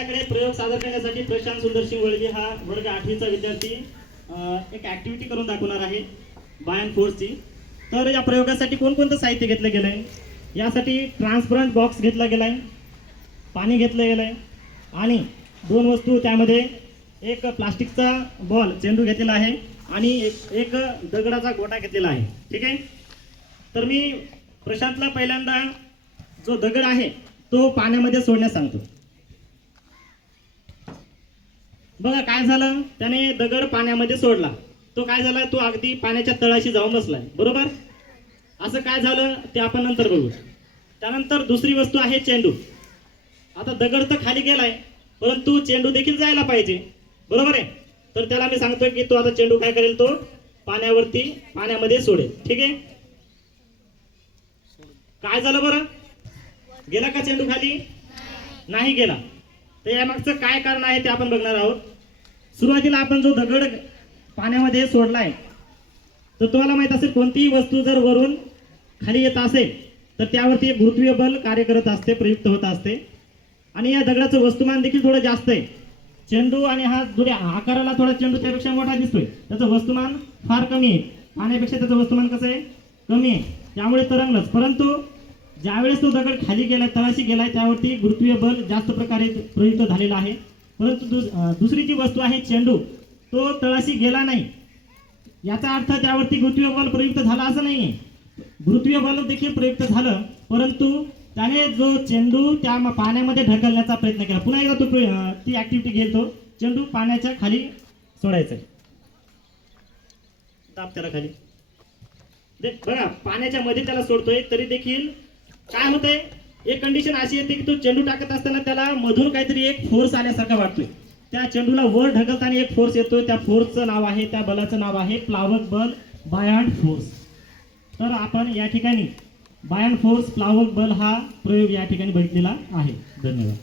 आपल्याकडे प्रयोग सादर करण्यासाठी प्रशांत सुंदरसिंग वळगे हा वर्ग आठवीचा विद्यार्थी एक ऍक्टिव्हिटी करून दाखवणार आहे बाय अँड फोर्सची तर या प्रयोगासाठी कोणकोणतं साहित्य घेतलं गेलं आहे यासाठी ट्रान्सपरंट बॉक्स घेतला गेला आहे पाणी घेतलं गेलं आहे आणि दोन वस्तू त्यामध्ये एक प्लास्टिकचा बॉल चेंडू घेतलेला आहे आणि एक एक दगडाचा गोटा घेतलेला आहे. ठीक आहे? तर मी प्रशांतला पहिल्यांदा जो दगड आहे तो पाण्यामध्ये सोडण्यास सांगतो. बघा काय झालं? त्याने दगड पाण्यामध्ये सोडला. तो काय झाला? तो अगदी पाण्याच्या तळाशी जाऊन बसलाय. बरोबर? असं काय झालं? ते आपण नंतर बघू. त्यानंतर दुसरी वस्तू आहे चेंडू. आता दगड तर खाली गेलाय परंतु चेंडू देखील जायला पाहिजे. बरोबर आहे? तर त्याला मी सांगतोय की तो आता चेंडू काय करेल? तो पाण्यावरती पाण्यामध्ये सोडेल. ठीक आहे? काय झालं बरं? गेला का चेंडू खाली? नाही गेला. तर यामागचं काय कारण आहे ते आपण बघणार आहोत. सुरुवातीला आपण जो दगड पाण्यामध्ये सोडलाय तर तुम्हाला माहीत असेल कोणतीही वस्तू जर वरून खाली येत असेल तर त्यावरती एक गुरुत्वीय बल कार्य करत असते प्रयुक्त होत असते. आणि या दगडाचं वस्तुमान देखील थोडं जास्त आहे. चेंडू आणि हा जुड्या आकाराला थोडा चेंडू त्यापेक्षा मोठा दिसतोय. त्याचं वस्तुमान फार कमी आहे. पाण्यापेक्षा त्याचं वस्तुमान कसं आहे? कमी आहे. त्यामुळे तरंगलंच. परंतु ज्यावेळेस तो दगड खाली गेलाय तळाशी गेलाय त्यावरती गुरुत्वीय बल जास्त प्रकारे प्रयुक्त झालेला आहे. परंतु दुस दुसरी जी वस्तू आहे चेंडू तो तळाशी गेला नाही. याचा अर्थ त्यावरती गुरुत्वीय बल प्रयुक्त झाला असं नाहीये. गुरुत्वीय बल देखील प्रयुक्त झालं परंतु त्याने जो चेंडू त्या पाण्यामध्ये ढकलण्याचा प्रयत्न केला. पुन्हा एकदा तो ती ऍक्टिव्हिटी घेतो चेंडू पाण्याच्या खाली सोडायचा आहे दाब त्याला खाली. बघा पाण्याच्या मध्ये त्याला सोडतोय तरी देखील काय होतंय? एक कंडिशन अशी येते की तो चेंडू टाकत असताना त्याला मधून काहीतरी एक फोर्स आल्यासारखा वाटतोय. त्या चेंडूला वर ढकलताना एक फोर्स येतोय. त्या फोर्सचं नाव आहे त्या बलाचं नाव आहे प्लावक बल बायंड फोर्स तर आपण या ठिकाणी बायंड फोर्स प्लावक बल हा प्रयोग या ठिकाणी बघितलेला आहे. धन्यवाद.